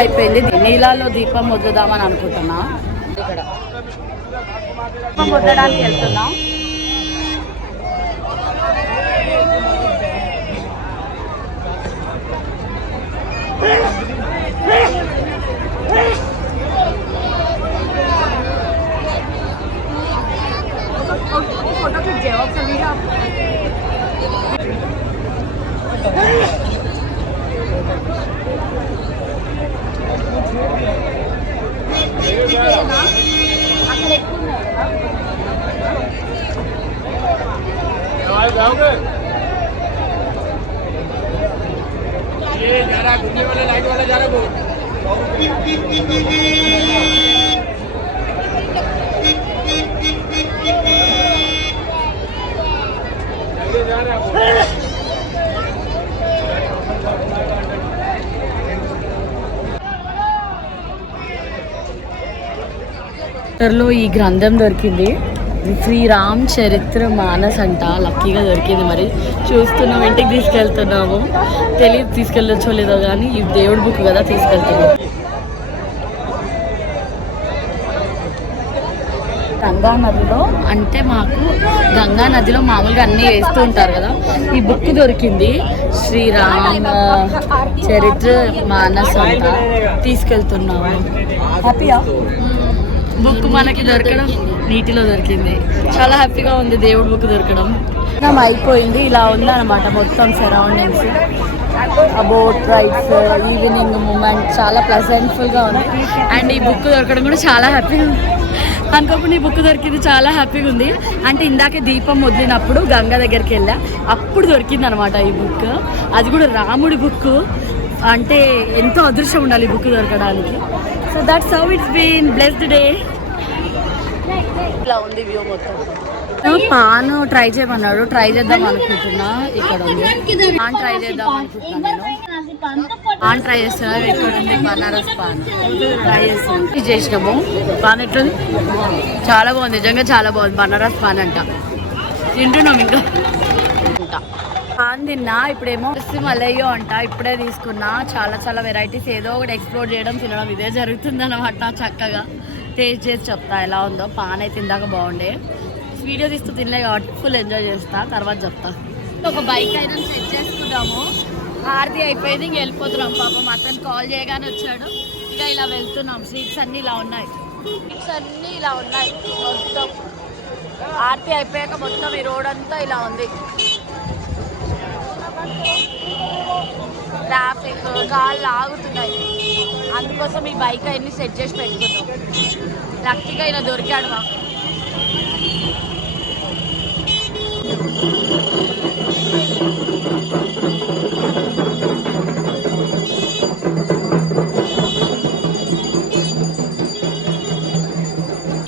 అయిపోయింది. నీళ్ళలో దీపం వద్దుదామని అనుకుంటున్నా. ఇక్కడ దీపం వద్దడానికి వెళ్తున్నా. फोटो खींच जाओ सभी आप। ये जा रहा घूमने वाला लाइट वाला जा रहा वो లో ఈ గ్రంథం దొరికింది. శ్రీరామ్ చరిత్ర మానస్ అంట. లక్కీగా దొరికింది. మరి చూస్తున్నాం, ఇంటికి తీసుకెళ్తున్నాము. తెలియదు తీసుకెళ్ళొచ్చో లేదో కానీ ఈ దేవుడి బుక్ కదా తీసుకెళ్తున్నాం. గంగా నదిలో అంటే మాకు గంగా నదిలో మామూలుగా అన్నీ వేస్తూ ఉంటారు కదా. ఈ బుక్ దొరికింది, శ్రీరామ్ చరిత్ర మానస్ అంట. తీసుకెళ్తున్నాము. హ్యాపీయా? బుక్ మనకి దొరకడం నీటిలో దొరికింది. చాలా హ్యాపీగా ఉంది దేవుడి బుక్ దొరకడం. అయిపోయింది. ఇలా ఉంది అనమాట మొత్తం సరౌండింగ్స్. ఆ బోట్ రైడ్స్, ఈవినింగ్ మూమెంట్ చాలా ప్లెజెంట్ఫుల్గా ఉంది. అండ్ ఈ బుక్ దొరకడం కూడా చాలా హ్యాపీగా ఉంది. అనుకోకుండా ఈ బుక్ దొరికింది, చాలా హ్యాపీగా ఉంది. అంటే ఇందాకే దీపం వదిలినప్పుడు గంగ దగ్గరికి వెళ్ళా, అప్పుడు దొరికింది అనమాట ఈ బుక్. అది కూడా రాముడి బుక్. అంటే ఎంతో అదృష్టం ఉండాలి ఈ బుక్ దొరకడానికి. So that's how it's been blessed day. ఇలా ఉంది వ్యూ మొత్తం. పాన్ ట్రై చేయమన్నాడు, ట్రై చేద్దాం అనుకుంటున్నా. ఇక్కడ ఉంది పాన్, ట్రై చేద్దాం అనుకుంటున్నా. నేను పాన్ ట్రై చేస్తున్నా. ఇక్కడ ఉంది బనారస్ పాన్, ట్రై చేస్తున్నాం. చేసినాము. పాన్ ఎట్లుంది? చాలా బాగుంది, నిజంగా చాలా బాగుంది. బనారస్ పాన్ అంట. తింటున్నాం ఇంకా. పాన్ తిన్నా. ఇప్పుడేమో మలయ్యో అంట, ఇప్పుడే తీసుకున్నా. చాలా చాలా వెరైటీస్, ఏదో ఒకటి ఎక్స్ప్లోర్ చేయడం, తినడం ఇదే జరుగుతుంది అనమాట. చక్కగా టేస్ట్ చేసి చెప్తా ఎలా ఉందో. పాన్ అయితే ఇందాక బాగుండే. వీడియో తీస్తూ తినలే కాబట్టి ఫుల్ ఎంజాయ్ చేస్తా, తర్వాత చెప్తా. ఒక బైక్ అయినా సెట్ చేసుకుందాము. హారతి అయిపోయింది, ఇంక వెళ్ళిపోతున్నాం. పాపం అతను కాల్ చేయగానే వచ్చాడు. ఇక ఇలా వెళ్తున్నాం. సీట్స్ అన్నీ ఇలా ఉన్నాయి, మొత్తం హారతి అయిపోయాక మొత్తం ఈ రోడ్ అంతా ఇలా ఉంది. ట్రాఫిక్, కాళ్ళు ఆగుతున్నాయి. అందుకోసం ఈ బైక్ అన్ని సెట్ చేసి పెట్టుకున్నాం. లక్కీగా ఇలా దొరికాడు మాకు.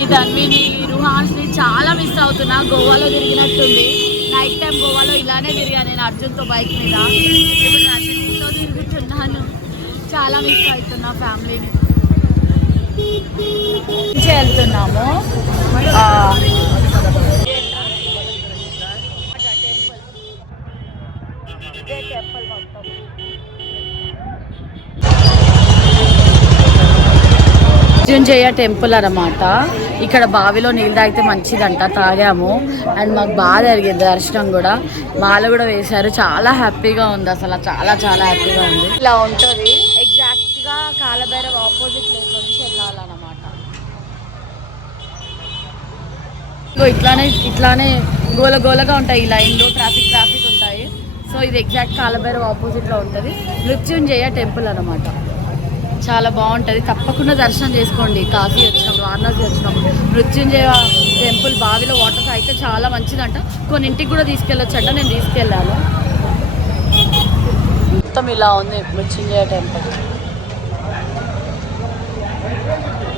ఈ ధన్విని, రుహాన్స్ని చాలా మిస్ అవుతున్నా. గోవాలో తిరిగినట్టుంది. నైట్ టైం గోవాలో ఇలానే తిరిగాను నేను అర్జున్తో బైక్ మీద. ఇప్పుడు రజనీతో తిరుగుతున్నాను. చాలా మిస్ అవుతున్నా ఫ్యామిలీని. వెళ్తున్నాము. మృత్యుంజయ టెంపుల్ అన్నమాట. ఇక్కడ బావిలో నీళ్ళు తాగితే మంచిదంట. తాగాము అండ్ మాకు బాగా జరిగింది దర్శనం కూడా. మాల కూడా వేశారు. చాలా హ్యాపీగా ఉంది అసలు, చాలా చాలా హ్యాపీగా ఉంది. ఇలా ఉంటుంది ఎగ్జాక్ట్గా కాలభైరవ్ ఆపోజిట్ ప్లేస్ నుంచి వెళ్ళాలన్నమాట. ఇట్లానే గోలగా ఉంటాయి ఈ లైన్లో, ట్రాఫిక్ ఉంటాయి. సో ఇది ఎగ్జాక్ట్ కాలభైరవ్ ఆపోజిట్లో ఉంటుంది. మృత్యుంజయ టెంపుల్ అన్నమాట. చాలా బాగుంటుంది. తప్పకుండా దర్శనం చేసుకోండి. కాశీ వచ్చినప్పుడు, వారణాసి వచ్చినప్పుడు. మృత్యుంజయ టెంపుల్ బావిలో వాటర్ అయితే చాలా మంచిదంట. కొన్ని ఇంటికి కూడా తీసుకెళ్ళొచ్చంట. నేను తీసుకెళ్ళాను. మొత్తం ఇలా ఉంది మృత్యుంజయ టెంపుల్.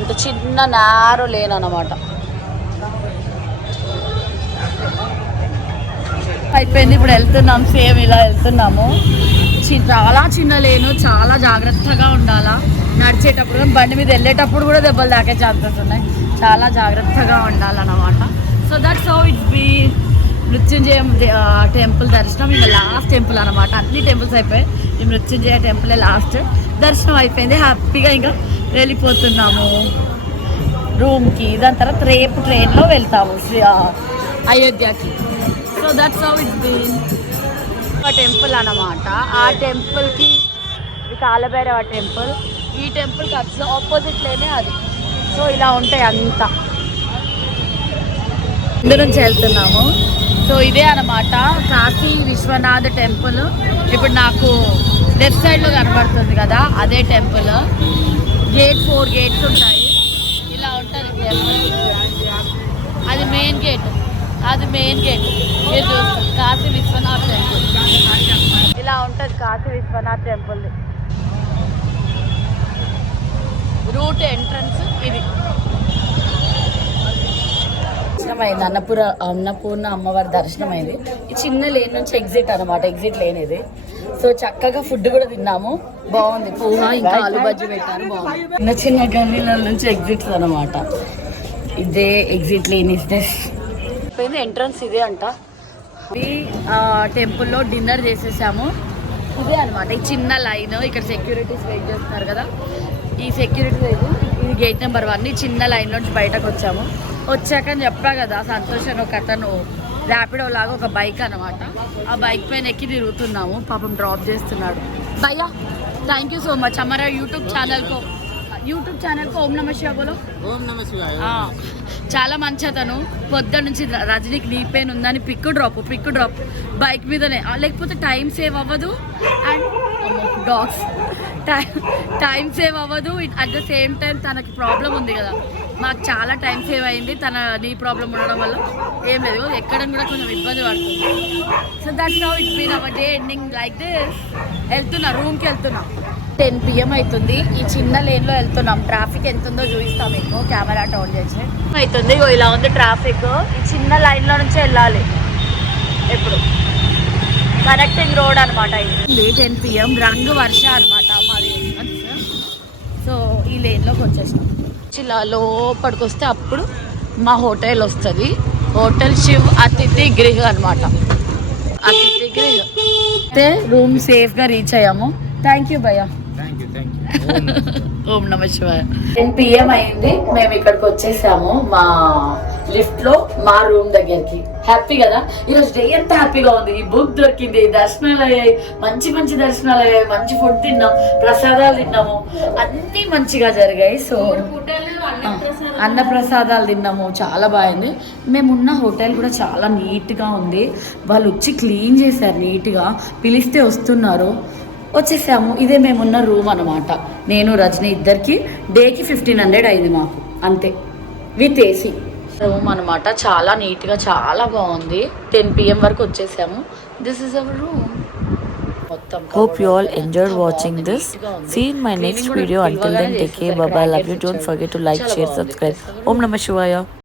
ఇంత చిన్న నారో లేన్ అన్నమాట. అయిపోయింది. ఇప్పుడు వెళ్తున్నాం. సేమ్ ఇలా వెళ్తున్నాము. చాలా చిన్న లేను, చాలా జాగ్రత్తగా ఉండాలా నడిచేటప్పుడు. కానీ బండి మీద వెళ్ళేటప్పుడు కూడా దెబ్బలు తాకే ఛాన్సెస్ ఉన్నాయి. చాలా జాగ్రత్తగా ఉండాలన్నమాట. So that's how it's be. Mrityunjaya temple దర్శనం ఇంకా లాస్ట్ టెంపుల్ అనమాట. అన్ని టెంపుల్స్ అయిపోయాయి. ఈ మృత్యుంజయ టెంపులే లాస్ట్. దర్శనం అయిపోయింది హ్యాపీగా. ఇంకా వెళ్ళిపోతున్నాము రూమ్కి. దాని తర్వాత రేపు ట్రైన్లో వెళ్తాము అయోధ్యకి. So that's how it's been. ఒక టెంపుల్ అన్నమాట. ఆ టెంపుల్కి ఇది కాలభైరవ టెంపుల్. ఈ టెంపుల్కి అసలు ఆపోజిట్లోనే అది. సో ఇలా ఉంటాయి అంతా. ఇందు నుంచి వెళ్తున్నాము. సో ఇదే అన్నమాట కాశీ విశ్వనాథ్ టెంపుల్. ఇప్పుడు నాకు లెఫ్ట్ సైడ్లో కనబడుతుంది కదా, అదే టెంపుల్. గేట్ 4 గేట్స్ ఉంటాయి. ఇలా ఉంటుంది టెంపుల్. అది మెయిన్ గేట్. మీరు చూస్తారు కాశీ విశ్వనాథ్ టెంపుల్. ఇలా ఉంటుంది Kashi Vishwanath temple. Route entrance ఇది. దర్శనమైంది, అన్నపూర్ణ అమ్మవారి దర్శనం అయింది. ఈ చిన్న లేన్ నుంచి ఎగ్జిట్ అనమాట, ఎగ్జిట్ లేన్ ఇది. సో చక్కగా ఫుడ్ కూడా తిన్నాము, బాగుంది. పోహా ఇంకా ఆలు బజ్జీ పెట్టారు, బాగుంది. చిన్న చిన్న గల్లీల నుంచి ఎగ్జిట్స్ అనమాట. ఇదే exit lane. Is this entrance ఇదే అంట. ఈ టెంపుల్లో డిన్నర్ చేసేసాము. ఇదే అనమాట ఈ చిన్న లైన్. ఇక్కడ సెక్యూరిటీస్ వెయిట్ చేస్తున్నారు కదా, ఈ సెక్యూరిటీ లేదు. ఇది గేట్ నెంబర్ 1. ఈ చిన్న లైన్లోంచి బయటకు వచ్చాము. వచ్చాక చెప్పా కదా, సంతోష్ అని ఒక అతను ర్యాపిడో లాగా ఒక బైక్ అనమాట, ఆ బైక్ పైన ఎక్కి తిరుగుతున్నాము. పాపం డ్రాప్ చేస్తున్నాడు. భయ్యా థ్యాంక్ యూ సో మచ్. हमारा యూట్యూబ్ ఛానల్కు ఓం నమ శివాయ బోలో. ఓం నమ శివాయ. చాలా మంచి అతను. పొద్దు నుంచి రజనీకి నీ పెయిన్ ఉందని పిక్ డ్రాప్ బైక్ మీదనే, లేకపోతే టైం సేవ్ అవ్వదు. అండ్ డాగ్స్ టైం సేవ్ అవ్వదు. అట్ ద సేమ్ టైం తనకి ప్రాబ్లం ఉంది కదా, మాకు చాలా టైం సేవ్ అయింది. తన నీ ప్రాబ్లం ఉండడం వల్ల ఏం లేదు, ఎక్కడం కూడా కొంచెం ఇబ్బంది పడుతుంది. So that's how it's been our day ending like this. రూమ్కి వెళ్తున్నా. 10 PM అవుతుంది. ఈ చిన్న లేన్లో వెళ్తున్నాం. ట్రాఫిక్ ఎంత ఉందో చూపిస్తాం మీకు, కెమెరా టౌన్ చేసి అవుతుంది. ఇలా ఉంది ట్రాఫిక్. ఈ చిన్న లైన్లో నుంచి వెళ్ళాలి. ఎప్పుడు కనెక్టింగ్ రోడ్ అనమాట ఇది. 10 PM రంగు వర్ష అనమాట మాది. సో ఈ లేన్లోకి వచ్చేసినాం. ఇలా లోపలికి వస్తే అప్పుడు మా హోటల్ వస్తుంది. హోటల్ శివ్ అతిథి గృహ అనమాట. అతిథి గృహ అయితే రూమ్ సేఫ్గా రీచ్ అయ్యాము. థ్యాంక్ యూ భయ్యా. ఓం నమ శివాయ. 10 PM అయింది. మేము ఇక్కడికి వచ్చేసాము మా లిఫ్ట్ లో మా రూమ్ దగ్గరికి. హ్యాపీ కదా, ఈరోజు డే ఎంత హ్యాపీగా ఉంది. ఈ బుక్ దొరికింది, దర్శనాలు అయ్యాయి, మంచి దర్శనాలు అయ్యాయి, మంచి ఫుడ్ తిన్నాం, ప్రసాదాలు తిన్నాము, అన్నీ మంచిగా జరిగాయి. సో అన్న ప్రసాదాలు తిన్నాము, చాలా బాగుంది. మేమున్న హోటల్ కూడా చాలా నీట్గా ఉంది. వాళ్ళు వచ్చి క్లీన్ చేశారు నీట్గా, పిలిస్తే వస్తున్నారు. వచ్చేసాము. ఇదే మేమున్న రూమ్ అనమాట. నేను రజనీ ఇద్దరికి డేకి 1500 అయింది మాకు, అంతే, విత్ ఏసీ రూమ్ అనమాట. చాలా నీట్గా చాలా బాగుంది. 10 PM వరకు వచ్చేసాము. This is our room. Hope you all enjoyed watching this. See you in my next video. Until then, take care. Bye bye. Love you. Don't forget to like, share, subscribe. Om Namah Shivaya.